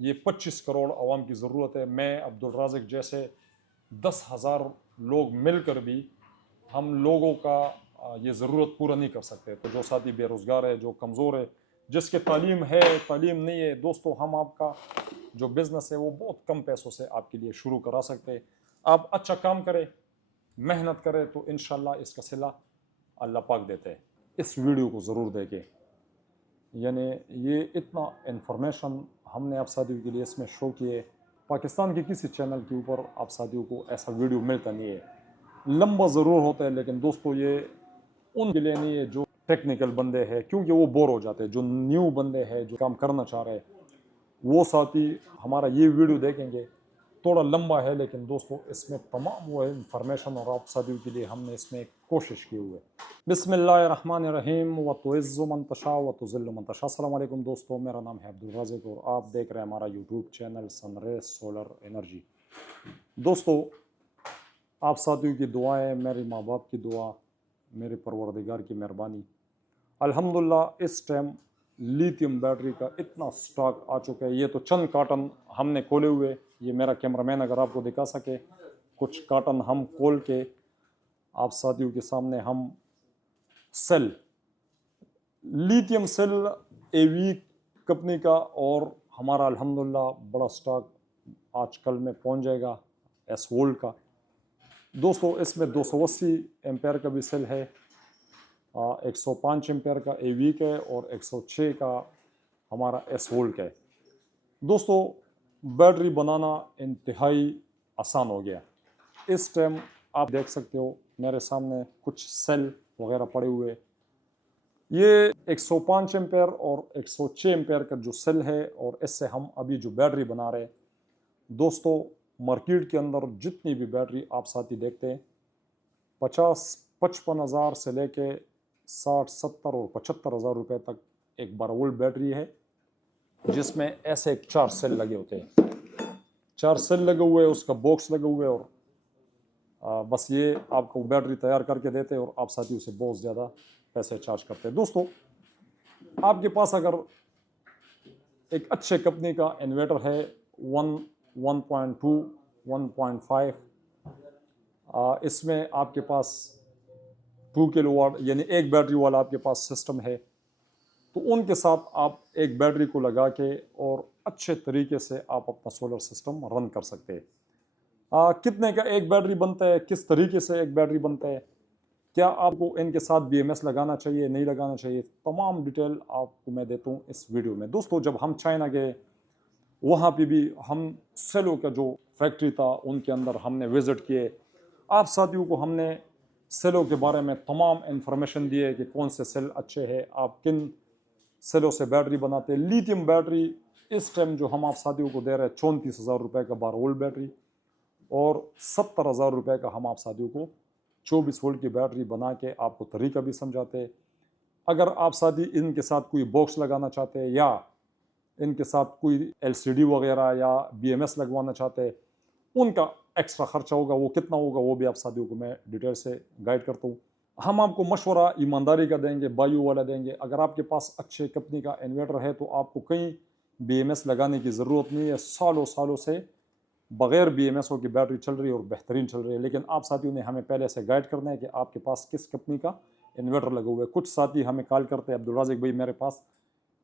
ये 25 करोड़ अवाम की ज़रूरत है। मैं, अब्दुल राज़िक जैसे 10,000 लोग मिलकर भी हम लोगों का ये ज़रूरत पूरा नहीं कर सकते। तो जो साथी बेरोज़गार है, जो कमज़ोर है, जिसके तालीम है, तालीम नहीं है, दोस्तों हम आपका जो बिज़नेस है वो बहुत कम पैसों से आपके लिए शुरू करा सकते हैं। आप अच्छा काम करें, मेहनत करें तो इंशाल्लाह इसका सिला अल्लाह पाक देते हैं। इस वीडियो को ज़रूर देखें। यानी ये इतना इन्फॉर्मेशन हमने आप साथियों के लिए इसमें शो किए। पाकिस्तान के किसी चैनल के ऊपर आप साथियों को ऐसा वीडियो मिलता नहीं है। लंबा ज़रूर होता है लेकिन दोस्तों ये उनके लिए नहीं है जो टेक्निकल बंदे हैं, क्योंकि वो बोर हो जाते हैं। जो न्यू बंदे हैं, जो काम करना चाह रहे हैं, वो साथी हमारा ये वीडियो देखेंगे। थोड़ा लंबा है लेकिन दोस्तों इसमें तमाम वो इंफॉर्मेशन और आप साथियों के लिए हमने इसमें कोशिश की हुई है। बिस्मिल्लाहिर्रहमानिर्रहीम व तुइज़्ज़ु मन तशा व तुज़िल्लु मन तशा। अस्सलाम वालेकुम दोस्तों, मेरा नाम है अब्दुल राज़िक और आप देख रहे हैं हमारा YouTube channel sun rays solar energy. दोस्तों आप साथियों की दुआएं, मेरे माँ बाप की दुआ, मेरे परवरदिगार की मेहरबानी, अल्हम्दुलिल्लाह इस टाइम लिथियम बैटरी का इतना स्टॉक आ चुका है। ये तो चंद कार्टन हमने खोले हुए, ये मेरा कैमरामैन अगर आपको दिखा सके, कुछ कार्टन हम खोल के आप साथियों के सामने हम सेल, लिथियम सेल एवी कंपनी का, और हमारा अल्हम्दुलिल्लाह बड़ा स्टॉक आज कल में पहुंच जाएगा एस वोल्ट का। दोस्तों इसमें 280 एम्पेयर का भी सेल है, 105 एम्पेयर का एवी का है और 106 का हमारा एस वोल्ट का है। दोस्तों बैटरी बनाना इंतहाई आसान हो गया। इस टाइम आप देख सकते हो मेरे सामने कुछ सेल वगैरह पड़े हुए। ये 105 एम्पेयर और 106 एम्पेयर का जो सेल है, और इससे हम अभी जो बैटरी बना रहे हैं, दोस्तों मार्केट के अंदर जितनी भी बैटरी आप साथी देखते हैं 50-55 हज़ार से लेके 60-70 और 75 हज़ार रुपये तक एक 12 वोल्ट बैटरी है, जिसमें ऐसे 4 सेल लगे होते हैं। 4 सेल लगे हुए, उसका बॉक्स लगे हुए, और बस ये आपको बैटरी तैयार करके देते हैं और आप साथियों से बहुत ज़्यादा पैसे चार्ज करते हैं। दोस्तों आपके पास अगर एक अच्छे कंपनी का इन्वर्टर है 1.2 1.5, इसमें आपके पास 2 किलोवाट यानी एक बैटरी वाला आपके पास सिस्टम है, तो उनके साथ आप एक बैटरी को लगा के और अच्छे तरीके से आप अपना सोलर सिस्टम रन कर सकते हैं। कितने का एक बैटरी बनता है, किस तरीके से एक बैटरी बनता है, क्या आपको इनके साथ BMS लगाना चाहिए, नहीं लगाना चाहिए, तमाम डिटेल आपको मैं देता हूँ इस वीडियो में। दोस्तों जब हम चाइना गए, वहाँ पे भी हम सेलों का जो फैक्ट्री था उनके अंदर हमने विज़िट किए। आप साथियों को हमने सेलों के बारे में तमाम इन्फॉर्मेशन दिए कि कौन से सेल अच्छे हैं, आप किन सेलों से बैटरी बनाते हैं। लिथियम बैटरी इस टाइम जो हम आप साथियों को दे रहे हैं 34,000 रुपये का 12 वोल्ट बैटरी, और 70,000 रुपये का हम आप साथियों को 24 वोल्ट की बैटरी बना के आपको तरीका भी समझाते हैं। अगर आप साथी इनके साथ कोई बॉक्स लगाना चाहते हैं या इनके साथ कोई LCD वगैरह या BMS लगवाना चाहते हैं, उनका एक्स्ट्रा खर्चा होगा, वो कितना होगा वो भी आप साथियों को मैं डिटेल से गाइड करता हूँ। हम आपको मशवरा ईमानदारी का देंगे, बायू वाला देंगे। अगर आपके पास अच्छे कंपनी का इन्वर्टर है तो आपको कहीं BMS लगाने की ज़रूरत नहीं है। सालों सालों से बगैर BMS की बैटरी चल रही है और बेहतरीन चल रही है। लेकिन आप साथियों ने हमें पहले से गाइड करना है कि आपके पास किस कंपनी का इन्वर्टर लगे हुए। कुछ साथी हमें कॉल करते हैं, अब्दुल राज़िक भाई मेरे पास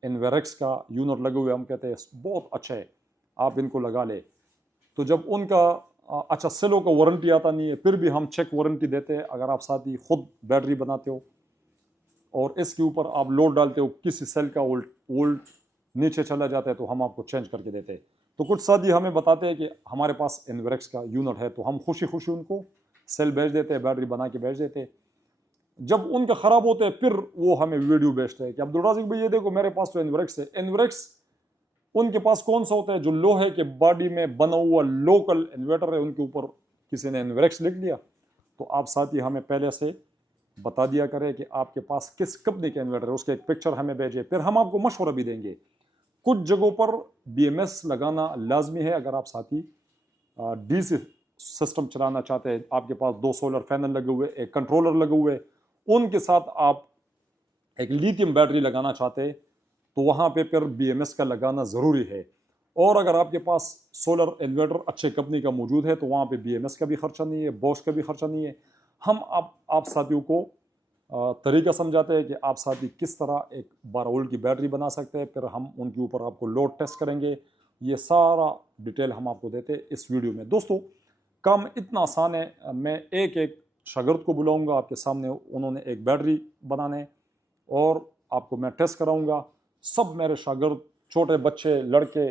इन्वेरेक्स का यूनिट लगे हुए, हम कहते हैं बहुत अच्छा है, आप इनको लगा ले। तो जब उनका अच्छा सेलों का वारंटी आता नहीं है, फिर भी हम चेक वारंटी देते हैं। अगर आप साथी खुद बैटरी बनाते हो और इसके ऊपर आप लोड डालते हो, किसी सेल का वोल्ट नीचे चला जाता है तो हम आपको चेंज करके देते हैं। तो कुछ साथी हमें बताते हैं कि हमारे पास इन्वेरेक्स का यूनिट है, तो हम खुशी खुशी उनको सेल भेज देते हैं, बैटरी बना के भेज देते हैं। जब उनका ख़राब होते हैं फिर वो हमें वीडियो भेजते हैं कि अब्दुल राज़िक भाई ये देखो मेरे पास तो इन्वेरेक्स है। इन्वेरेक्स उनके पास कौन सा होता है? जो लोहे के बॉडी में बना हुआ लोकल इन्वर्टर है, उनके ऊपर किसी ने इन्वेरेक्स लिख दिया। तो आप साथी हमें पहले से बता दिया करें कि आपके पास किस कंपनी का इन्वर्टर है, उसके एक पिक्चर हमें भेजें, फिर हम आपको मशवरा भी देंगे। कुछ जगहों पर BMS लगाना लाजमी है। अगर आप साथी DC सिस्टम चलाना चाहते हैं, आपके पास 2 सोलर पैनल लगे हुए, एक कंट्रोलर लगे हुए, उनके साथ आप एक लिथियम बैटरी लगाना चाहते हैं, तो वहाँ पे फिर BMS का लगाना ज़रूरी है। और अगर आपके पास सोलर इन्वर्टर अच्छे कंपनी का मौजूद है तो वहाँ पे BMS का भी खर्चा नहीं है, बॉश का भी खर्चा नहीं है। हम आप साथियों को तरीका समझाते हैं कि आप साथी किस तरह एक 12 वोल्ट की बैटरी बना सकते हैं, फिर हम उनके ऊपर आपको लोड टेस्ट करेंगे। ये सारा डिटेल हम आपको देते हैं इस वीडियो में। दोस्तों काम इतना आसान है, मैं एक एक शागिर्द को बुलाऊंगा आपके सामने, उन्होंने एक बैटरी बनाने और आपको मैं टेस्ट कराऊंगा। सब मेरे शागिर्द, छोटे बच्चे, लड़के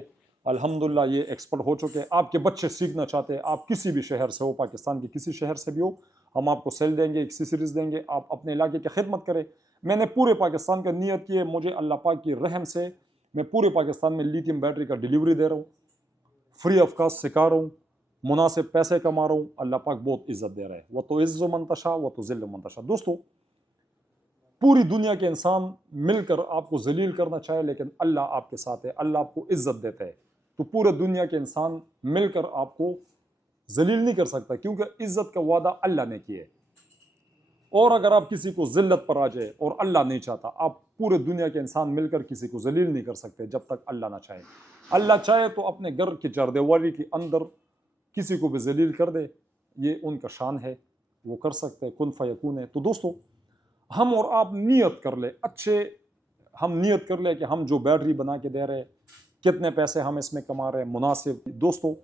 अल्हम्दुलिल्लाह ये एक्सपर्ट हो चुके हैं। आपके बच्चे सीखना चाहते हैं, आप किसी भी शहर से हो, पाकिस्तान के किसी शहर से भी हो, हम आपको सेल देंगे, एक्सेसरीज देंगे, आप अपने इलाके की खिदमत करें। मैंने पूरे पाकिस्तान का नियत की है, मुझे अल्लाह पाक की रहम से मैं पूरे पाकिस्तान में लिथियम बैटरी का डिलीवरी दे रहा हूँ, फ्री ऑफ कॉस्ट सिखा रहा हूँ, मुनासिब पैसे कमा रहा हूँ। अल्लाह पाक बहुत इज्जत दे रहा है। वह तो इज़्ज़ु मन तशा वह तो ज़िल्लु मन तशा। दोस्तों पूरी दुनिया के इंसान मिलकर आपको जलील करना चाहे, लेकिन अल्लाह आपके साथ है, अल्लाह आपको इज्जत देता है। तो पूरे दुनिया के इंसान मिलकर आपको जलील नहीं कर सकता, क्योंकि इज्जत का वादा अल्लाह ने किया है। और अगर आप किसी को जिल्लत पर आ जाए और अल्लाह नहीं चाहता, आप पूरे दुनिया के इंसान मिलकर किसी को जलील नहीं कर सकते जब तक अल्लाह ना चाहे। अल्लाह चाहे तो अपने घर की चारदीवारी के अंदर किसी को भी जलील कर दे, ये उनका शान है, वो कर सकते हैं, कुन फयकून है। तो दोस्तों हम और आप नियत कर ले, हम नियत कर ले कि हम जो बैटरी बना के दे रहे हैं, कितने पैसे हम इसमें कमा रहे हैं मुनासिब। दोस्तों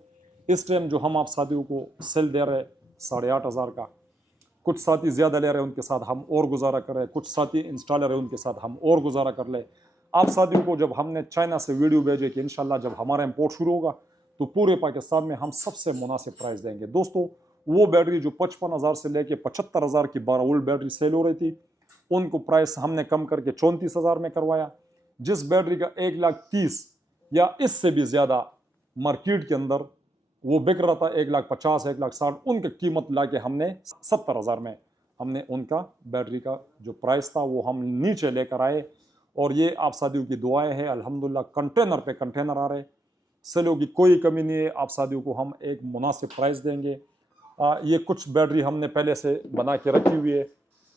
इस टाइम जो हम आप साथियों को सेल दे रहे हैं 8,500 का, कुछ साथी ज़्यादा ले रहे हैं, उनके साथ हम और गुजारा कर रहे हैं, कुछ साथी इंस्टॉलर है उनके साथ हम और गुजारा कर ले। आप साथियों को जब हमने चाइना से वीडियो भेजे कि इंशाल्लाह जब हमारा इंपोर्ट शुरू होगा तो पूरे पाकिस्तान में हम सबसे मुनासिब प्राइस देंगे। दोस्तों वो बैटरी जो 55,000 से लेके 75,000 की 12 वोल्ट बैटरी सेल हो रही थी, उनको प्राइस हमने कम करके 34,000 में करवाया। जिस बैटरी का 1,30,000 या इससे भी ज़्यादा मार्केट के अंदर वो बिक रहा था 1,50,000 1,60,000, उनकी कीमत ला के हमने 70,000 में हमने उनका बैटरी का जो प्राइस था वो हम नीचे लेकर आए। और ये आप साथियों की दुआएं हैं, अल्हम्दुलिल्लाह कंटेनर पे कंटेनर आ रहे, सेलों की कोई कमी नहीं है। आप साथियों को हम एक मुनासिब प्राइस देंगे। ये कुछ बैटरी हमने पहले से बना के रखी हुई है।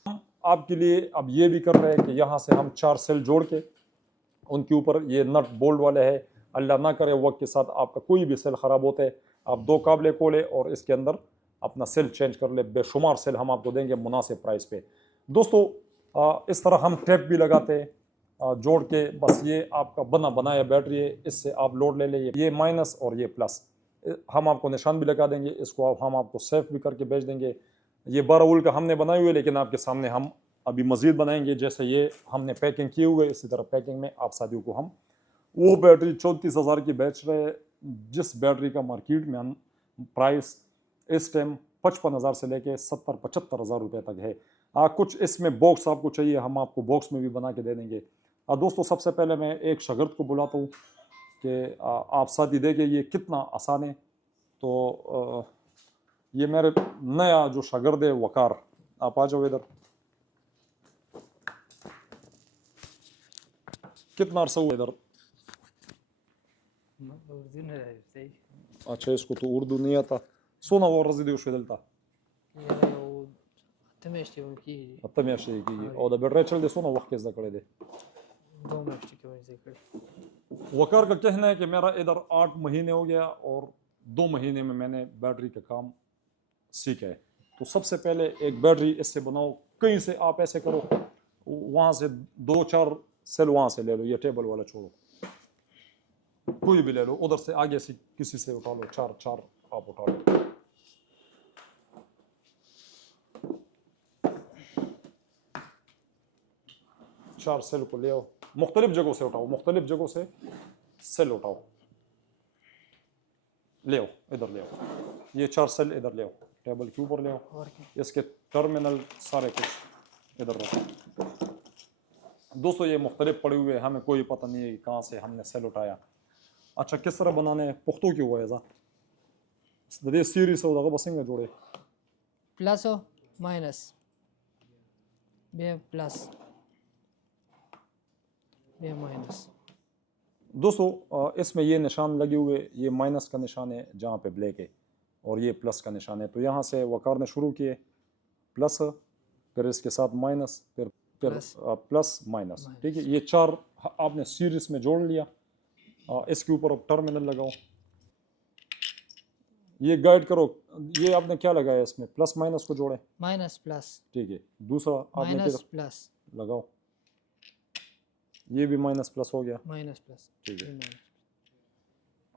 हम आपके लिए अब ये भी कर रहे हैं कि यहाँ से हम 4 सेल जोड़ के उनके ऊपर ये नट बोल्ट वाले हैं, अल्लाह ना करे वक्त के साथ आपका कोई भी सेल ख़राब होता है, आप 2 काबले खोले और इसके अंदर अपना सेल चेंज कर ले। बेशुमार सेल हम आपको देंगे मुनासिब प्राइस पे। दोस्तों इस तरह हम टेप भी लगाते हैं जोड़ के, बस ये आपका बना बनाया बैटरी है, इससे आप लोड ले ले, ये माइनस और ये प्लस, हम आपको निशान भी लगा देंगे, इसको हम आपको सेफ भी करके भेज देंगे। ये 12 वोल्ट का हमने बनाए हुए, लेकिन आपके सामने हम अभी मज़ीद बनाएंगे। जैसे ये हमने पैकिंग किए हुए, इसी तरह पैकिंग में आप साथियों को हम वो बैटरी 34,000 की बेच रहे, जिस बैटरी का मार्केट में प्राइस इस टाइम 55,000 से लेके 70-75,000 रुपये तक है। कुछ इसमें बॉक्स आपको चाहिए, हम आपको बॉक्स में भी बना के दे देंगे। दोस्तों सबसे पहले मैं एक शागिर्द को बुलाता हूँ कि आप साथी देखें ये कितना आसान है। तो ये मेरे नया जो शागिर्द है वकार, आप आ जाओ इधर। कितना अरसा हुआ इधर? अच्छा इसको तो उर्दू नहीं आता। सोना वो रजी दियो शेदलता तमेशे की और द बेटर चल दे सोना वक्त कैसा करे दे। वकार का कहना है कि मेरा इधर 8 महीने हो गया और 2 महीने में मैंने बैटरी का काम सीखा है। तो सबसे पहले एक बैटरी इससे बनाओ, कहीं से आप ऐसे करो, वहाँ से 2-4 सेल वहाँ से ले लो, ये टेबल वाला छोड़ो, कोई भी ले लो, उधर से आगे से किसी से उठा लो, 4 आप उठा लो। चार सेल को ले आओ, मुख्तलिफ जगहों से उठाओ, मुख्तलिफ जगहों से सेल उठाओ, ले आओ, इधर ले आओ, ये 4 सेल इधर ले आओ, टेबल के ऊपर ले आओ, इसके टर्मिनल सारे कुछ इधर रखो। दोस्तों ये मुख्तलिफ पड़े हुए, हमें कोई पता नहीं है कि कहाँ से हमने सेल उठाया। अच्छा किस तरह बनाने पुख्तों की हुआ है दे सीरीज हो दगा बसेंगे जोड़े प्लस हो माइनस बे प्लस बे माइनस। दोस्तों इसमें ये निशान लगे हुए, ये माइनस का निशान है जहाँ पे ब्लैक है, और ये प्लस का निशान है। तो यहाँ से वकार ने शुरू किए प्लस, फिर इसके साथ माइनस, फिर प्लस माइनस, ठीक है। ये 4 आपने सीरीज में जोड़ लिया, इसके ऊपर अब टर्मिनल लगाओ, ये गाइड करो, ये आपने क्या लगाया इसमें, प्लस माइनस को जोड़े, माइनस प्लस ठीक है। दूसरा आपने माइनस किधर प्लस लगाओ, ये भी माइनस प्लस हो गया, माइनस प्लस ठीक है। माइनस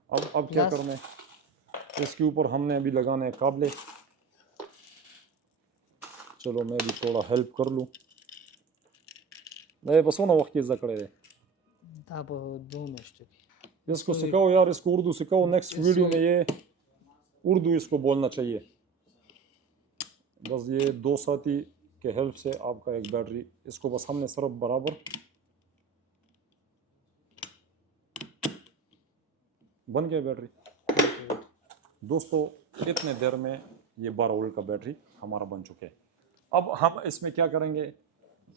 अब क्या प्लस करना है, इसके ऊपर हमने अभी लगाना है काबले। चलो मैं भी थोड़ा हेल्प कर लूँ, नहीं बस वो ना वक्त की जकड़े रहे, आप दो मिनट इसको सिखाओ यार, इसको उर्दू सिखाओ, नेक्स्ट वीडियो में ये उर्दू इसको बोलना चाहिए। बस ये दो साथी के हेल्प से आपका एक बैटरी, इसको बस हमने सिर्फ बराबर बन गया बैटरी। दोस्तों इतने देर में ये 12 वोल्ट का बैटरी हमारा बन चुके हैं। अब हम इसमें क्या करेंगे,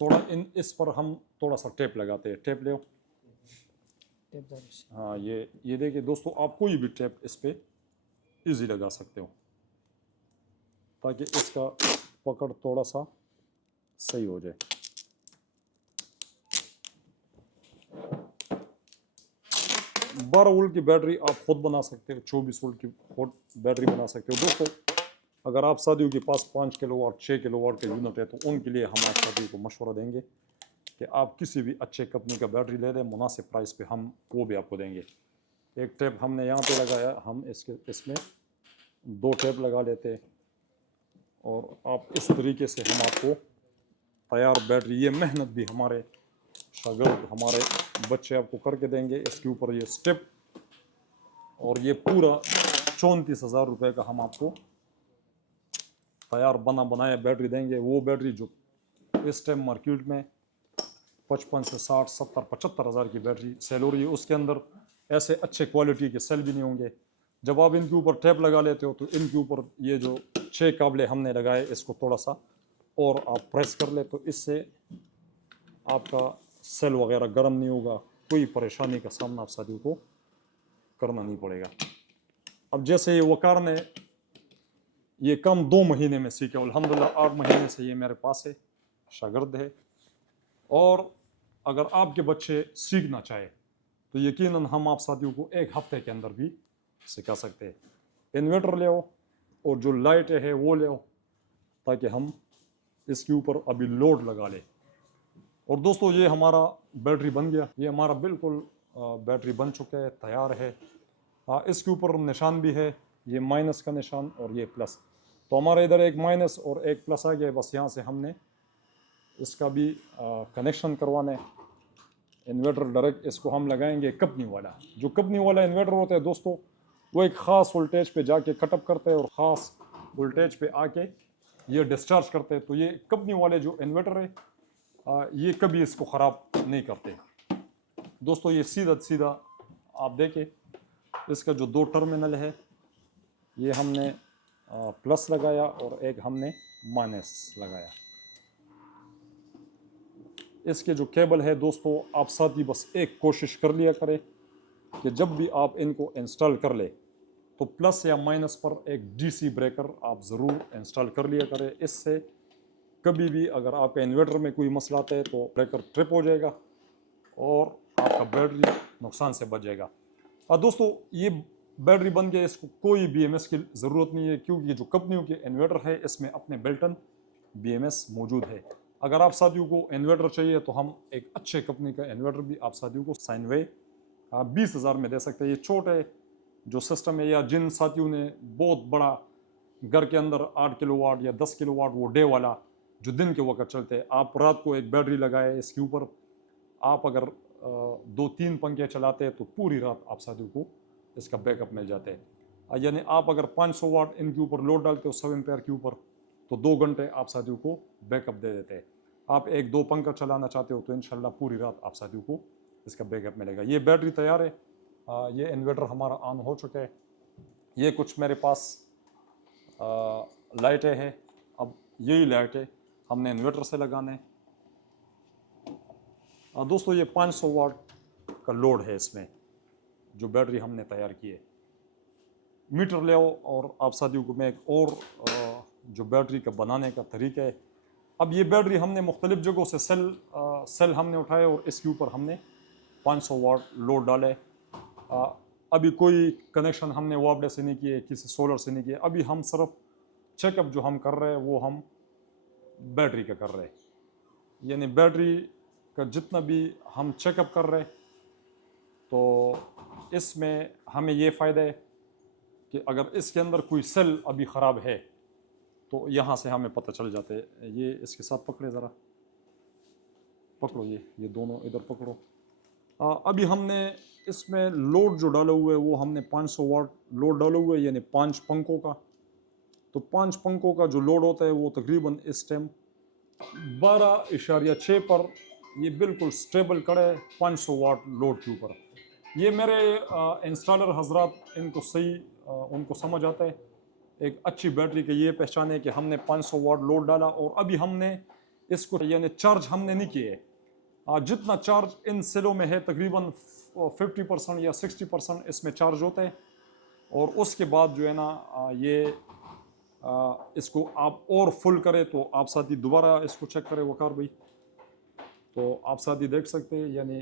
थोड़ा इस पर हम थोड़ा सा टेप लगाते हैं, टेप ले। हाँ ये देखिए दोस्तों, आप कोई भी टेप इस पर ईजी लगा सकते हो ताकि इसका पकड़ थोड़ा सा सही हो जाए। 12 वोल्ट की बैटरी आप खुद बना सकते हो, 24 वोल्ट की बैटरी बना सकते हो। दोस्तों अगर आप शादियों के पास 5 किलोवाट 6 किलोवाट का यूनिट है तो उनके लिए हम आज शादियों को मशवरा देंगे कि आप किसी भी अच्छे कंपनी का बैटरी ले लें, मुनासिब प्राइस पे हम वो भी आपको देंगे। एक टेप हमने यहाँ पे लगाया, हम इसमें 2 टेप लगा लेते और आप इस तरीके से हम आपको तैयार बैटरी, ये मेहनत भी हमारे शागिर्द हमारे बच्चे आपको करके देंगे। इसके ऊपर ये स्टेप और ये पूरा 34,000 रुपये का हम आपको तैयार बनाया बैटरी देंगे। वो बैटरी जो इस टाइम मार्केट में 55 से 60 70 75 हज़ार की बैटरी सेल हो रही है, उसके अंदर ऐसे अच्छे क्वालिटी के सेल भी नहीं होंगे। जब आप इनके ऊपर टैप लगा लेते हो तो इनके ऊपर ये जो 6 काबले हमने लगाए, इसको थोड़ा सा और आप प्रेस कर ले तो इससे आपका सेल वगैरह गर्म नहीं होगा, कोई परेशानी का सामना आप साथियों को करना नहीं पड़ेगा। अब जैसे ये वकार ने ये कम 2 महीने में सीखे, अल्हम्दुलिल्लाह 8 महीने से ये मेरे पास है, शागिर्द है। और अगर आपके बच्चे सीखना चाहे तो यकीनन हम आप साथियों को 1 हफ्ते के अंदर भी सिखा सकते हैं। इन्वर्टर ले आओ और जो लाइट है वो ले आओ ताकि हम इसके ऊपर अभी लोड लगा लें। और दोस्तों ये हमारा बैटरी बन गया, ये हमारा बिल्कुल बैटरी बन चुका है, तैयार है। इसके ऊपर निशान भी है, ये माइनस का निशान और ये प्लस, तो हमारा इधर एक माइनस और एक प्लस आ गया। बस यहाँ से हमने इसका भी कनेक्शन करवाना है। इन्वर्टर डायरेक्ट इसको हम लगाएंगे कंपनी वाला, जो कंपनी वाला इन्वर्टर होता है दोस्तों, वो एक ख़ास वोल्टेज पे जाके कटअप करते हैं और ख़ास वोल्टेज पे आके ये डिस्चार्ज करते हैं। तो ये कंपनी वाले जो इन्वर्टर है ये कभी इसको ख़राब नहीं करते। दोस्तों ये सीधा आप देखें, इसका जो 2 टर्मिनल है ये हमने प्लस लगाया और एक हमने माइनस लगाया। इसके जो केबल है दोस्तों, आप साथ ही बस एक कोशिश कर लिया करें कि जब भी आप इनको इंस्टॉल कर ले तो प्लस या माइनस पर एक डीसी ब्रेकर आप ज़रूर इंस्टॉल कर लिया करें। इससे कभी भी अगर आपका इन्वर्टर में कोई मसला आता है तो ब्रेकर ट्रिप हो जाएगा और आपका बैटरी नुकसान से बच जाएगा। और दोस्तों ये बैटरी बन गया, इसको कोई BMS की ज़रूरत नहीं है क्योंकि जो कंपनियों के इन्वर्टर है इसमें अपने बिल्टन BMS मौजूद है। अगर आप साथियों को इन्वर्टर चाहिए तो हम एक अच्छे कंपनी का इन्वर्टर भी आप साथियों को साइनवे 20,000 में दे सकते हैं। ये छोटे जो सिस्टम है, या जिन साथियों ने बहुत बड़ा घर के अंदर 8 किलोवाट या 10 किलोवाट वो डे वाला जो दिन के वक्त चलते हैं, आप रात को एक बैटरी लगाए, इसके ऊपर आप अगर 2-3 पंखे चलाते हैं तो पूरी रात आप साथियों को इसका बैकअप मिल जाता है। यानी आप अगर 500 वाट इनके ऊपर लोड डालते हो 7 एम्पेयर के ऊपर तो 2 घंटे आप साथियों को बैकअप दे देते हैं। आप 1-2 पंखा चलाना चाहते हो तो इंशाल्लाह पूरी रात आप साथियों को इसका बैकअप मिलेगा। ये बैटरी तैयार है, ये इन्वर्टर हमारा ऑन हो चुका है। ये कुछ मेरे पास लाइटें हैं, अब यही लाइटें हमने इन्वर्टर से लगाना है। दोस्तों ये 500 वाट का लोड है इसमें, जो बैटरी हमने तैयार की है। मीटर ले आओ और आप साथियों को मैं एक और जो बैटरी का बनाने का तरीका है। अब ये बैटरी हमने मुख्तलिफ जगहों से सेल हमने उठाए और इसके ऊपर हमने 500 वाट लोड डाले। अभी कोई कनेक्शन हमने वापडे से नहीं किए, किसी सोलर से नहीं किए। अभी हम सिर्फ चेकअप जो हम कर रहे हैं वो हम बैटरी का कर रहे हैं। यानी बैटरी का जितना भी हम चेकअप कर रहे हैं, तो इसमें हमें ये फ़ायदा है कि अगर इसके अंदर कोई सेल अभी ख़राब है तो यहाँ से हमें पता चल जाता है। ये इसके साथ पकड़े ज़रा, पकड़ो, ये दोनों इधर पकड़ो। अभी हमने इसमें लोड जो डाला हुआ है वो हमने 500 वाट लोड डाला हुआ है, यानी 5 पंखों का। तो 5 पंखों का जो लोड होता है वो तकरीबन इस टाइम 12.6 पर ये बिल्कुल स्टेबल खड़ा है 500 वाट लोड के ऊपर। ये मेरे इंस्टॉलर हजरात इनको सही उनको समझ आता है। एक अच्छी बैटरी की ये पहचान है कि हमने 500 वाट लोड डाला और अभी हमने इसको यानी चार्ज हमने नहीं किए। जितना चार्ज इन सेलों में है तकरीबन 50% या 60% इसमें चार्ज होता है। और उसके बाद जो है ना ये इसको आप और फुल करें तो आप साथ ही दोबारा इसको चेक करें वकार भाई, तो आप साथ ही देख सकते हैं यानी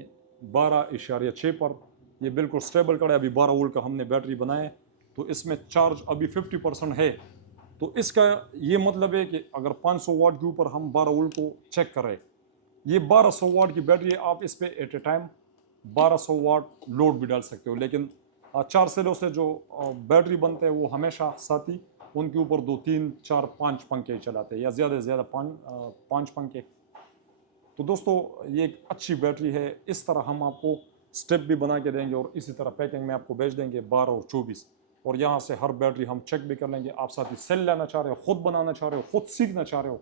12.6 पर ये बिल्कुल स्टेबल खड़ा है। अभी 12 वोल्ट का हमने बैटरी बनाया है, तो इसमें चार्ज अभी 50% है। तो इसका ये मतलब है कि अगर 500 वाट के ऊपर हम 12 वोल्ट को चेक करें, ये 1200 वाट की बैटरी है, आप इस पर at a time 1200 watt load भी डाल सकते हो। लेकिन 4 सेलों से जो बैटरी बनते हैं वो हमेशा साथी उनके ऊपर 2, 3, 4, 5 पंखे चलाते हैं या ज़्यादा से ज़्यादा 5 पंखे। तो दोस्तों ये एक अच्छी बैटरी है। इस तरह हम आपको स्टेप भी बना के देंगे और इसी तरह पैकिंग में आपको भेज देंगे 12 और 24। और यहाँ से हर बैटरी हम चेक भी कर लेंगे। आप साथ ही सेल लेना चाह रहे हो, ख़ुद बनाना चाह रहे हो, ख़ुद सीखना चाह रहे हो,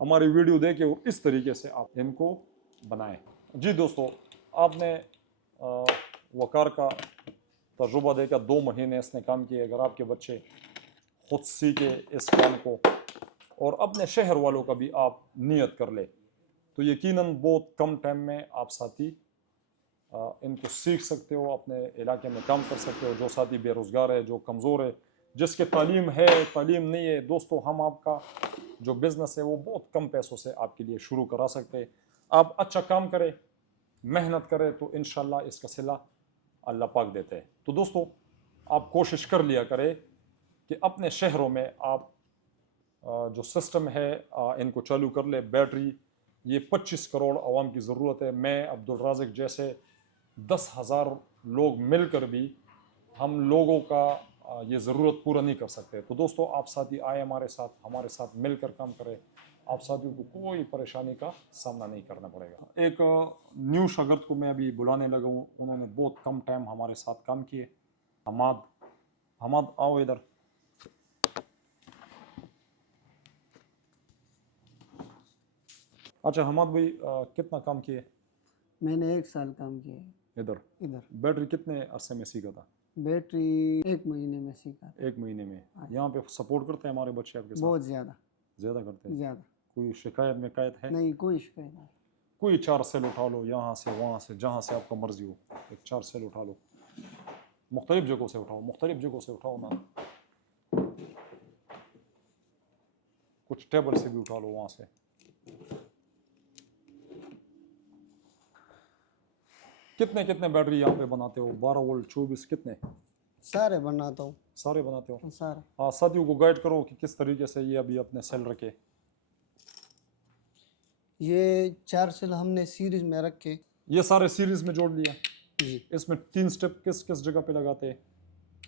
हमारी वीडियो देखे और इस तरीके से आप इनको बनाएं। जी दोस्तों, आपने वकार का तजुर्बा देखा, 2 महीने इसने काम किए। अगर आपके बच्चे खुद सीखे इस काम को और अपने शहर वालों का भी आप नियत कर ले, तो यकीनन बहुत कम टाइम में आप साथी इनको सीख सकते हो, अपने इलाके में काम कर सकते हो। जो साथी बेरोज़गार है, जो कमज़ोर है, जिसके तालीम है, तालीम नहीं है, दोस्तों हम आपका जो बिज़नेस है वो बहुत कम पैसों से आपके लिए शुरू करा सकते हैं। आप अच्छा काम करें, मेहनत करें तो इंशाल्लाह इसका सिला अल्लाह पाक देते हैं। तो दोस्तों आप कोशिश कर लिया करें कि अपने शहरों में आप जो सिस्टम है इनको चालू कर ले। बैटरी ये 25 करोड़ आवाम की ज़रूरत है। मैं अब्दुल राज़िक जैसे 10,000 लोग मिलकर भी हम लोगों का ये ज़रूरत पूरा नहीं कर सकते। तो दोस्तों आप साथी आए हमारे साथ मिलकर काम करें। आप साथियों को कोई परेशानी का सामना नहीं करना पड़ेगा। एक न्यू शागिर्द को मैं अभी बुलाने लगा हूँ, उन्होंने बहुत कम टाइम हमारे साथ काम किए। हमाद आओ इधर। अच्छा हमाद भाई, कितना काम किए? मैंने 1 साल काम किया है इधर इधर। बैटरी कितने अरसे में सीखा था? बैटरी 1 महीने में सीखा। 1 महीने में? यहाँ पे सपोर्ट करते हैं हमारे बच्चे आपके साथ? बहुत ज़्यादा ज़्यादा करते हैं? ज़्यादा। कोई शिकायत है? नहीं, कोई शिकायत नहीं। कोई 4 सेल उठा लो, यहाँ से वहाँ से, जहाँ से आपका मर्जी हो, एक 4 सेल उठा लो। मुख्तलिफ जगहों से उठाओ, मुख्तलिफ जगहों से उठाओ ना, कुछ टेबल से भी उठा लो वहाँ से। कितने कितने बैटरी यहाँ पे बनाते हो? 12 वोल्ट, 24, कितने? सारे बनाता हूँ। सारे बनाते हो? सारे। हाँ, साथियों को गाइड करो कि किस तरीके से ये अभी अपने सेल रखे। ये 4 सेल हमने सीरीज में रखे। ये सारे सीरीज में जोड़ लिया। जी। इसमें 3 स्टेप किस किस जगह पे लगाते हैं?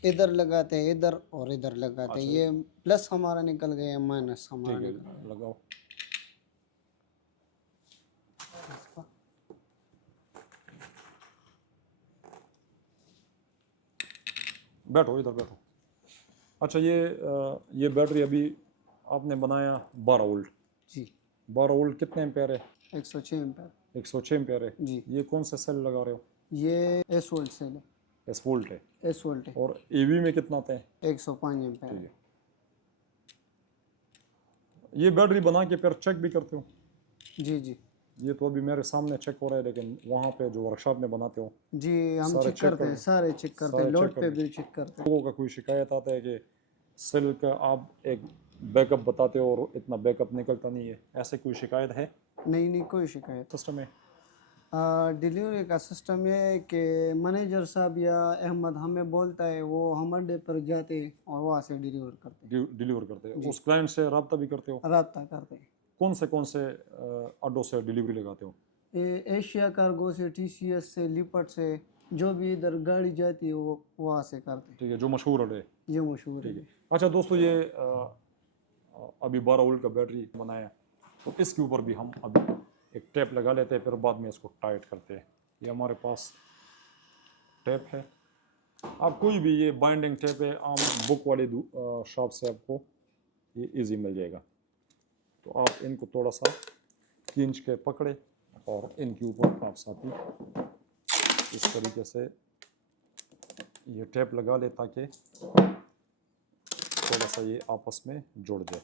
इधर लगाते हैं, इधर और इधर लगाते हैं। अच्छा। ये प्लस हमारा निकल गया, माइनस हमारा ठीक है, निकल गया। लगाओ। बैठो, इधर बैठो। अच्छा ये बैटरी अभी आपने बनाया 12 वोल्ट। जी। 12 वोल्ट कितने एम्पेयर है? 106 एम्पेयर। 106 एम्पेयर है। जी। ये कौन सा सेल लगा रहे हो? ये एस वोल्ट सेल है। एस वोल्ट है। एस वोल्ट है। और एवी में कितना आता है? 105 एम्पेयर। ठीक है। ये बैटरी बना के फिर चेक भी करते हो? जी जी। ये तो अभी मेरे सामने चेक हो रहा है, लेकिन वहाँ पे जो वर्कशॉप में बनाते हो? जी, हम सारे चेक करते हैं, सारे चेक करते हैं, सारे लोड चेक पे करते भी चेक करते हैं। लोगों का कोई शिकायत आता है कि सेल का आप एक बैकअप बताते हो और इतना बैकअप निकलता नहीं है, ऐसे कोई शिकायत है नहीं नहीं, कोई शिकायत। सिस्टम में? डिलीवरी का सिस्टम ये है कि मैनेजर साहब या अहमद हमें बोलता है, वो हम अड्डे पर जाते हैं और वहाँ से डिलीवर करते हैं, डिलीवर करते हैं? जी। उस क्लाइंट से रब्ता भी करते हो? रब्ता करते हैं। कौन से अड्डों से डिलीवरी लगाते हो? ये एशिया कार्गो से, टीसीएस से, लिपट से, जो भी इधर गाड़ी जाती है वो वहाँ से करते हैं। ठीक है, जो मशहूर अड्डे। ये मशहूर है ठीक है। जी। अच्छा दोस्तों, ये अभी 12 वोल्ट का बैटरी बनाया, तो इसके ऊपर भी हम अभी एक टेप लगा लेते हैं, फिर बाद में इसको टाइट करते हैं। ये हमारे पास टेप है। आप कोई भी, ये बाइंडिंग टेप है, आम बुक वाली शॉप से आपको ये इजी मिल जाएगा। तो आप इनको थोड़ा सा खींच के पकड़े और इनके ऊपर आप साथ ही इस तरीके से ये टेप लगा ले, ताकि थोड़ा सा ये आपस में जुड़ जाए।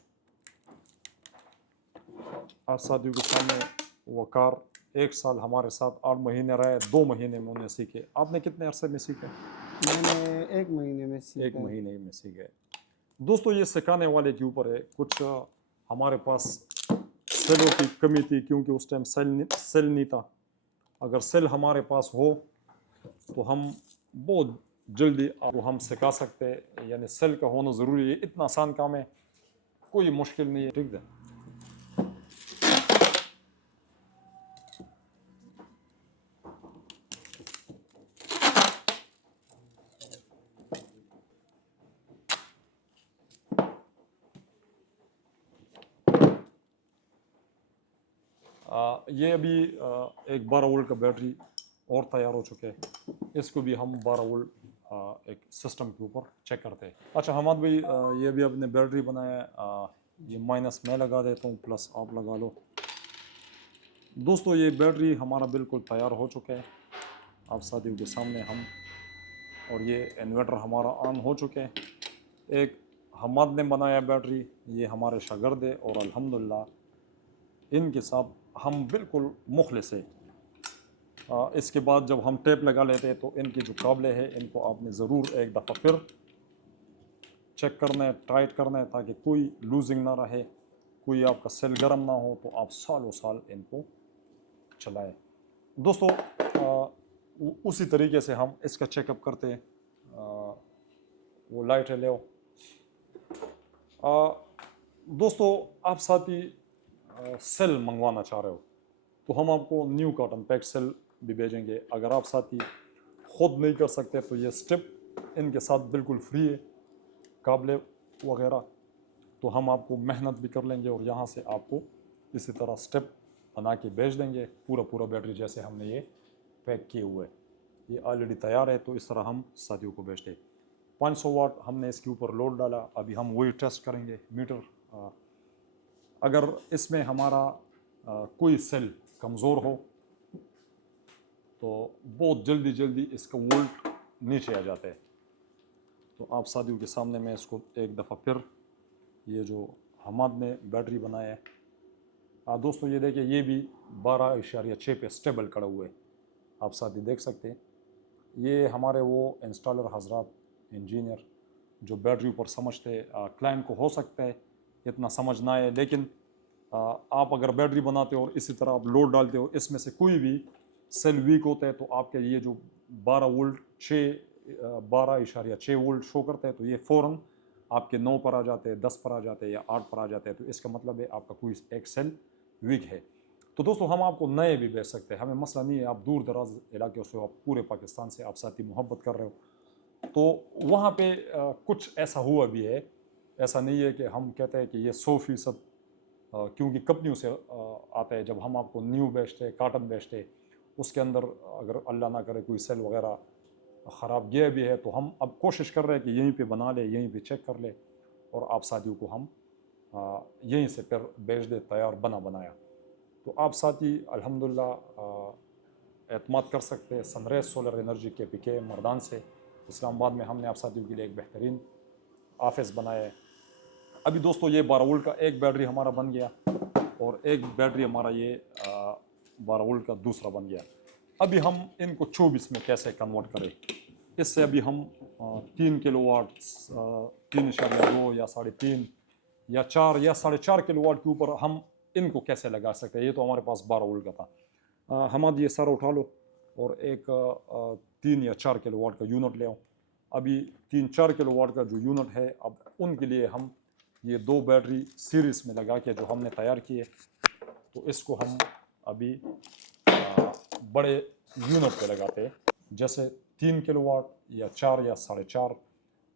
आप साथियों के सामने वकार 1 साल हमारे साथ 8 महीने रहे, 2 महीने में उन्हें सीखे। आपने कितने अरसे में सीखे? मैंने 1 महीने में 1 सीखा है। महीने में सीखे। दोस्तों, ये सिखाने वाले के ऊपर है। कुछ हमारे पास सेलों की कमी थी, क्योंकि उस टाइम सेल नहीं था। अगर सेल हमारे पास हो तो हम बहुत जल्दी आपको हम सिखा सकते हैं। यानी सेल का होना ज़रूरी है, इतना आसान काम है, कोई मुश्किल नहीं है। ठीक है। ये अभी एक 12 वोल्ट का बैटरी और तैयार हो चुके हैं। इसको भी हम 12 वोल्ट एक सिस्टम के ऊपर चेक करते हैं। अच्छा हमाद भाई, ये भी अपने बैटरी बनाया है। ये माइनस मैं लगा देता हूँ, प्लस आप लगा लो। दोस्तों, ये बैटरी हमारा बिल्कुल तैयार हो चुका है आप साथियों के सामने हम, और ये इन्वर्टर हमारा ऑन हो चुके हैं। एक हमाद ने बनाया बैटरी, ये हमारे शागिर्द है, और अल्हम्दुलिल्लाह इनके साथ हम बिल्कुल मुखलिस है। इसके बाद जब हम टेप लगा लेते हैं तो इनके जो काबले हैं, इनको आपने ज़रूर एक दफ़ा फिर चेक करना है, टाइट करना है, ताकि कोई लूजिंग ना रहे, कोई आपका सेल गर्म ना हो, तो आप सालों साल इनको चलाएं। दोस्तों, उसी तरीके से हम इसका चेकअप करते हैं। वो लाइट है, ले आओ। दोस्तों, आप साथी सेल मंगवाना चाह रहे हो तो हम आपको न्यू कॉटन पैक सेल भी भेजेंगे। अगर आप साथी खुद नहीं कर सकते तो ये स्टेप इनके साथ बिल्कुल फ्री है, काबले वगैरह, तो हम आपको मेहनत भी कर लेंगे और यहाँ से आपको इसी तरह स्टेप बना के भेज देंगे। पूरा बैटरी जैसे हमने ये पैक किए हुए, ये ऑलरेडी तैयार है, तो इस तरह हम साथियों को भेजते। 500 वाट हमने इसके ऊपर लोड डाला। अभी हम वही टेस्ट करेंगे मीटर। अगर इसमें हमारा कोई सेल कमज़ोर हो तो बहुत जल्दी इसका वोल्ट नीचे आ जाता है। तो आप साथियों के सामने मैं इसको एक दफ़ा फिर, ये जो हमाद ने बैटरी बनाया है, दोस्तों ये देखिए, ये भी 12.6 पे स्टेबल खड़ा हुआ है। आप साथी देख सकते हैं। ये हमारे वो इंस्टॉलर हजरात, इंजीनियर जो बैटरी ऊपर समझते, क्लाइंट को हो सकता है इतना समझ ना आए, लेकिन आप अगर बैटरी बनाते हो और इसी तरह आप लोड डालते हो, इसमें से कोई भी सेल वीक होता है तो आपके ये जो 12 वोल्ट 12.6 वोल्ट शो करता है, तो ये फ़ौरन आपके 9 पर आ जाते हैं, 10 पर आ जाते हैं या 8 पर आ जाते हैं। तो इसका मतलब है आपका कोई एक सेल वीक है। तो दोस्तों, हम आपको नए भी बेच सकते हैं, हमें मसला नहीं है। आप दूर दराज इलाके से हो, आप पूरे पाकिस्तान से आप साथी मोहब्बत कर रहे हो, तो वहाँ पे कुछ ऐसा हुआ भी है। ऐसा नहीं है कि हम कहते हैं कि ये 100%, क्योंकि कंपनियों से आता है। जब हम आपको न्यू बेचते, काटन बेचते, उसके अंदर अगर अल्लाह ना करे कोई सेल वगैरह ख़राब गया भी है, तो हम अब कोशिश कर रहे हैं कि यहीं पे बना ले, यहीं पे चेक कर ले, और आप साथियों को हम यहीं से फिर बेच दे तैयार बना बनाया। तो आप साथी अल्हम्दुलिल्लाह एतमाद कर सकते हैं सनराइज सोलर एनर्जी के पीके मर्दान से, इस्लामाबाद में हमने आप साथियों के लिए एक बेहतरीन ऑफिस बनाया है। अभी दोस्तों, ये 12 वोल्ट का एक बैटरी हमारा बन गया, और एक बैटरी हमारा ये 12 वोल्ट का दूसरा बन गया। अभी हम इनको 24 में कैसे कन्वर्ट करें, इससे अभी हम 3 किलोवाट, 3.2 या 3.5 या 4 या 4.5 किलोवाट के ऊपर हम इनको कैसे लगा सकते हैं। ये तो हमारे पास 12 वोल्ट का था। हमाद ये सारा उठा लो और एक 3 या 4 किलोवाट का यूनिट ले आओ। अभी 3-4 किलोवाट का जो यूनिट है, अब उनके लिए हम ये 2 बैटरी सीरीज में लगा के जो हमने तैयार किए, तो इसको हम अभी बड़े यूनिट पे लगाते हैं। जैसे 3 किलोवाट या 4 या 4.5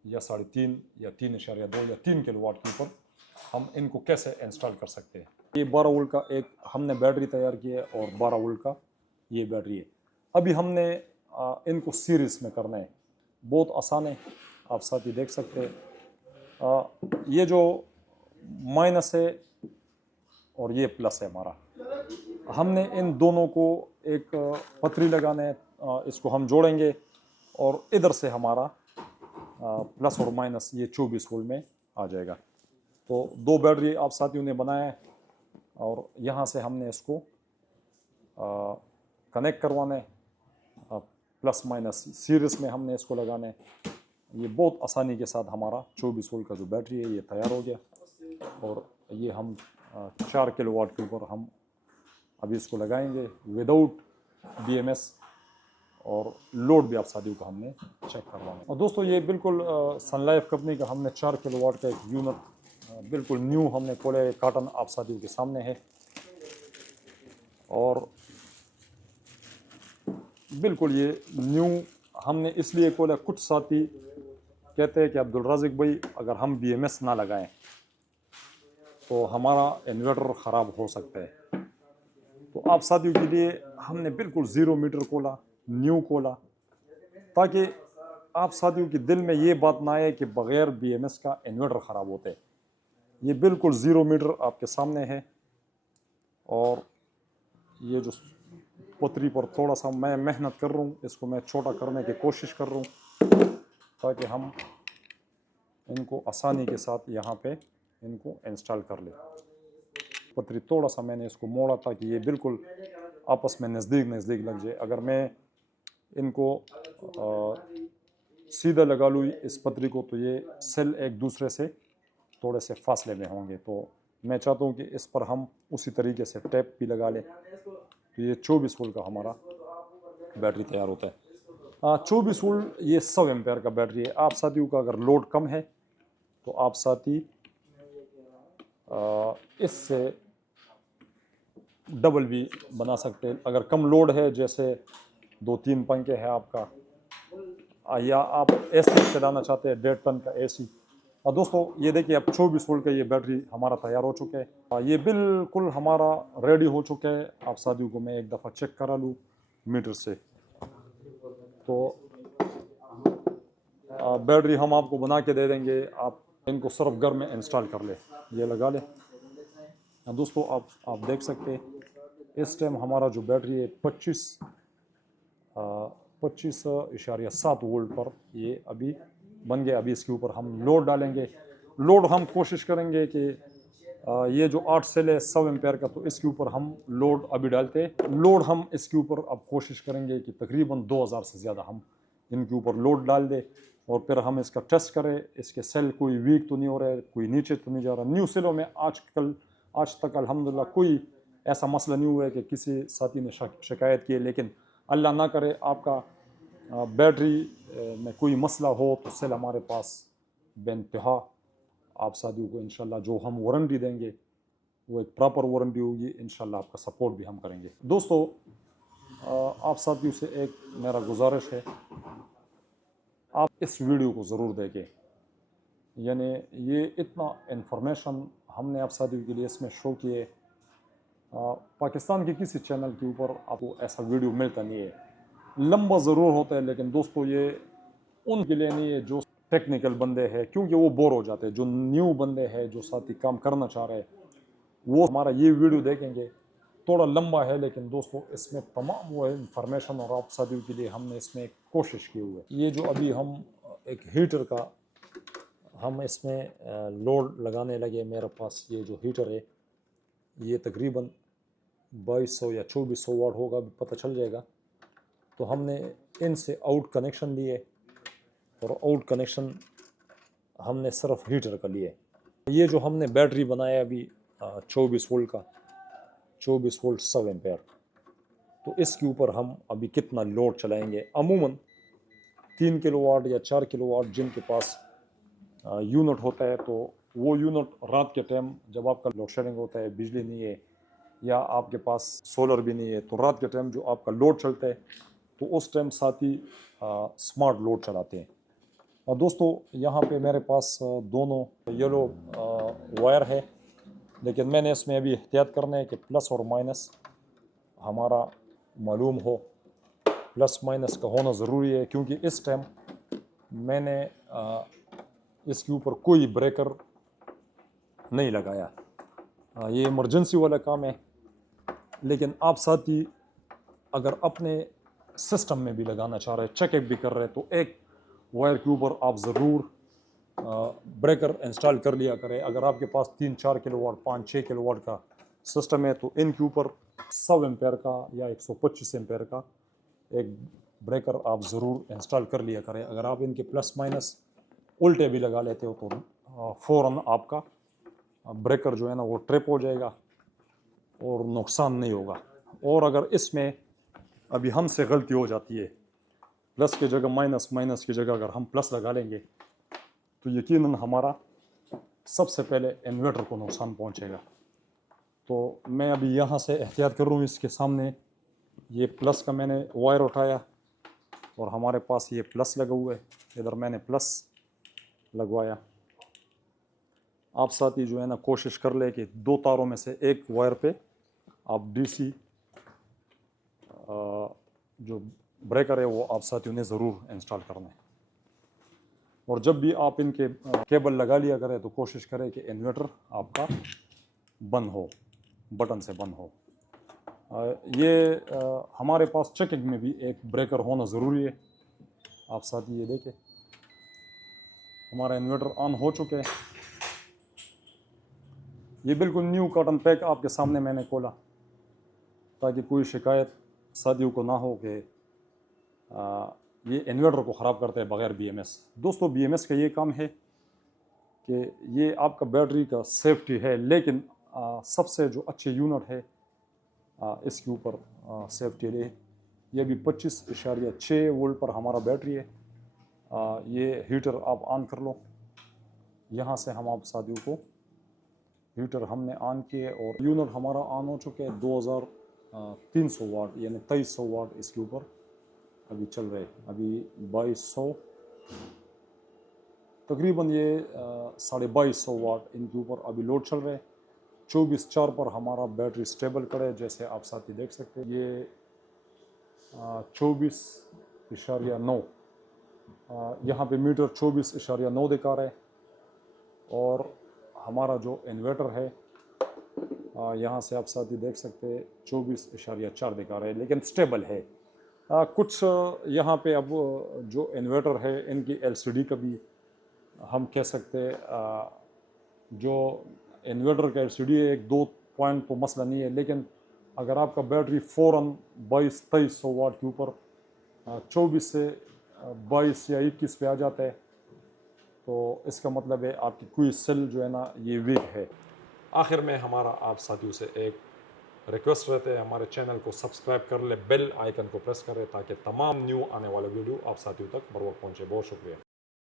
या 3.5 या 3.2 या 3 किलोवाट के ऊपर हम इनको कैसे इंस्टॉल कर सकते हैं। ये 12 वोल्ट का एक हमने बैटरी तैयार की है और 12 वोल्ट का ये बैटरी है। अभी हमने इनको सीरीज में करना है, बहुत आसान है, आप साथ ही देख सकते हैं। ये जो माइनस है और ये प्लस है हमारा, हमने इन दोनों को एक पतरी लगाना है, इसको हम जोड़ेंगे और इधर से हमारा प्लस और माइनस ये 24 वोल्ट में आ जाएगा। तो 2 बैटरी आप साथियों ने बनाया है और यहाँ से हमने इसको कनेक्ट करवाना है, प्लस माइनस सीरीज में हमने इसको लगाना है। ये बहुत आसानी के साथ हमारा 24 वोल्ट का जो बैटरी है ये तैयार हो गया और ये हम 4 किलोवाट के ऊपर हम अभी इसको लगाएंगे विदाउट BMS और लोड भी आप साथियों को हमने चेक करवाना। और दोस्तों ये बिल्कुल सनलाइफ कंपनी का हमने 4 किलोवाट का एक यूनिट बिल्कुल न्यू हमने खोले, कार्टन आप साथियों के सामने है और बिल्कुल ये न्यू हमने इसलिए खोला। कुछ साथी कहते हैं कि अब्दुल राज़िक भाई अगर हम BMS ना लगाएं तो हमारा इन्वर्टर ख़राब हो सकता है, तो आप साथियों के लिए हमने बिल्कुल 0 मीटर खोला, न्यू खोला, ताकि आप साथियों के दिल में ये बात ना आए कि बग़ैर BMS का इन्वर्टर ख़राब होते हैं। ये बिल्कुल 0 मीटर आपके सामने है और ये जो पतरी पर थोड़ा सा मैं मेहनत कर रहा हूँ, इसको मैं छोटा करने की कोशिश कर रहा हूँ ताकि हम इनको आसानी के साथ यहाँ पे इनको इंस्टॉल कर ले। पतरी थोड़ा सा मैंने इसको मोड़ा ताकि ये बिल्कुल आपस में नज़दीक लग जाए। अगर मैं इनको सीधा लगा लूँ इस पतरी को तो ये सेल एक दूसरे से थोड़े से फासले में होंगे, तो मैं चाहता हूँ कि इस पर हम उसी तरीके से टेप भी लगा लें, तो ये 24 वोल्ट का हमारा बैटरी तैयार होता है। 24 वोल्ट ये 100 एम्पेयर का बैटरी है। आप साथियों का अगर लोड कम है तो आप साथी इससे डबल भी बना सकते हैं। अगर कम लोड है, जैसे 2-3 पंखे है आपका, या आप AC चलाना चाहते हैं 1.5 टन का AC। और दोस्तों ये देखिए अब 24 वोल्ट का ये बैटरी हमारा तैयार हो चुका है। ये बिल्कुल हमारा रेडी हो चुका है। आप साथियों को मैं एक दफ़ा चेक करा लूँ मीटर से, तो बैटरी हम आपको बना के दे देंगे, आप इनको सिर्फ घर में इंस्टॉल कर ले, ये लगा ले। दोस्तों आप देख सकते हैं इस टाइम हमारा जो बैटरी है 25.7 वोल्ट पर ये अभी बन गया। अभी इसके ऊपर हम लोड डालेंगे। लोड हम कोशिश करेंगे कि ये जो 8 सेल है 100 एम्पेयर का, तो इसके ऊपर हम लोड अभी डालते हैं। लोड हम इसके ऊपर अब कोशिश करेंगे कि तकरीबन 2000 से ज़्यादा हम इनके ऊपर लोड डाल दें और फिर हम इसका टेस्ट करें, इसके सेल कोई वीक तो नहीं हो रहा है, कोई नीचे तो नहीं जा रहा। न्यू सेलों में आज तक अल्हम्दुलिल्लाह कोई ऐसा मसला नहीं हुआ है कि किसी साथी ने शिकायत की है। लेकिन अल्लाह ना करे आपका बैटरी में कोई मसला हो तो सेल हमारे पास बेइंतहा आप साथियों को इंशाल्लाह जो हम वारंटी देंगे वो एक प्रॉपर वारंटी होगी। इंशाल्लाह आपका सपोर्ट भी हम करेंगे। दोस्तों आप साथियों से एक मेरा गुजारिश है, आप इस वीडियो को ज़रूर देखें। यानी ये इतना इन्फॉर्मेशन हमने आप साथियों के लिए इसमें शो किए। पाकिस्तान के किसी चैनल के ऊपर आपको ऐसा वीडियो मिलता नहीं है। लंबा ज़रूर होता है, लेकिन दोस्तों ये उनके लिए नहीं है जो टेक्निकल बंदे हैं, क्योंकि वो बोर हो जाते हैं। जो न्यू बंदे हैं, जो साथी काम करना चाह रहे हैं, वो हमारा ये वीडियो देखेंगे। थोड़ा लंबा है, लेकिन दोस्तों इसमें तमाम वो इन्फॉर्मेशन और आप साथियों के लिए हमने इसमें कोशिश की हुई है। ये जो अभी हम एक हीटर का हम इसमें लोड लगाने लगे, मेरे पास ये जो हीटर है ये तकरीबन 2200 या 2400 वाट होगा, पता चल जाएगा। तो हमने इनसे आउट कनेक्शन लिए और आउट कनेक्शन हमने सिर्फ हीटर का लिए। ये जो हमने बैटरी बनाया अभी 24 वोल्ट का, 24 वोल्ट 100 एम्पेयर, तो इसके ऊपर हम अभी कितना लोड चलाएंगे। अमूमन 3 किलोवाट या 4 किलोवाट जिनके पास यूनिट होता है, तो वो यूनिट रात के टाइम जब आपका लोड शेडिंग होता है, बिजली नहीं है या आपके पास सोलर भी नहीं है, तो रात के टाइम जो आपका लोड चलता है तो उस टाइम साथ ही स्मार्ट लोड चलाते हैं। और दोस्तों यहाँ पे मेरे पास दोनों येलो वायर है, लेकिन मैंने इसमें अभी एहतियात करना है कि प्लस और माइनस हमारा मालूम हो। प्लस माइनस का होना ज़रूरी है, क्योंकि इस टाइम मैंने इसके ऊपर कोई ब्रेकर नहीं लगाया। ये इमरजेंसी वाला काम है, लेकिन आप साथ ही अगर अपने सिस्टम में भी लगाना चाह रहे हैं, चेकअप भी कर रहे हैं, तो एक वायर के ऊपर आप ज़रूर ब्रेकर इंस्टॉल कर लिया करें। अगर आपके पास 3-4 किलोवाट 5-6 किलोवाट का सिस्टम है, तो इनके ऊपर 100 एम्पेयर का या 125 एम्पेयर का एक ब्रेकर आप ज़रूर इंस्टॉल कर लिया करें। अगर आप इनके प्लस माइनस उल्टे भी लगा लेते हो तो फ़ौरन आपका ब्रेकर जो है ना वो ट्रिप हो जाएगा और नुकसान नहीं होगा। और अगर इसमें अभी हमसे गलती हो जाती है, प्लस की जगह माइनस, माइनस की जगह अगर हम प्लस लगा लेंगे, तो यकीनन हमारा सबसे पहले इन्वर्टर को नुकसान पहुंचेगा। तो मैं अभी यहाँ से एहतियात कर रहा हूँ। इसके सामने ये प्लस का मैंने वायर उठाया और हमारे पास ये प्लस लगा हुआ है, इधर मैंने प्लस लगवाया। आप साथ ही जो है ना कोशिश कर ले कि 2 तारों में से एक वायर पे आप डीसी जो ब्रेकर है वो आप साथियों ने ज़रूर इंस्टॉल करना है। और जब भी आप इनके केबल लगा लिया करें तो कोशिश करें कि इन्वर्टर आपका बंद हो, बटन से बंद हो। हमारे पास चेकिंग में भी एक ब्रेकर होना ज़रूरी है। आप साथी ये देखें, हमारा इन्वर्टर ऑन हो चुके हैं। ये बिल्कुल न्यू कॉटन पैक आपके सामने मैंने खोला, ताकि कोई शिकायत साथियों को ना हो कि ये इन्वर्टर को ख़राब करते हैं बग़ैर BMS। दोस्तों BMS का ये काम है कि ये आपका बैटरी का सेफ्टी है, लेकिन सबसे जो अच्छे यूनिट है इसके ऊपर सेफ्टी है। ये भी 25.6 वोल्ट पर हमारा बैटरी है। ये हीटर आप ऑन कर लो। यहाँ से हम आप साथियों को हीटर हमने ऑन किए और यूनिट हमारा ऑन हो चुके हैं। 2300 वाट यानी 2300 वाट इसके ऊपर अभी चल रहे हैं। अभी 2200 तकरीबन ये 2250 वाट इनके ऊपर अभी लोड चल रहे हैं। 24/4 पर हमारा बैटरी स्टेबल करे, जैसे आप साथी देख सकते हैं। ये 24.9 यहाँ पे मीटर 24.9 दिखा रहा है। और हमारा जो इन्वर्टर है यहाँ से आप साथी देख सकते हैं 24.4 दिखा रहे हैं, लेकिन स्टेबल है। कुछ यहाँ पे अब जो इन्वर्टर है इनकी LCD का भी हम कह सकते हैं, जो इन्वर्टर का LCD है 1-2 पॉइंट तो मसला नहीं है, लेकिन अगर आपका बैटरी फ़ौरन 2200-2300 वाट के ऊपर 24 से 22 या 21 पे आ जाता है, तो इसका मतलब है आपकी कोई सेल जो है ना ये वीक है। आखिर में हमारा आप साथियों से एक रिक्वेस्ट रहते हैं, हमारे चैनल को सब्सक्राइब कर ले, बेल आइकन को प्रेस करें, ताकि तमाम न्यू आने वाला वीडियो आप साथियों तक बर वक्त पहुँचे। बहुत शुक्रिया।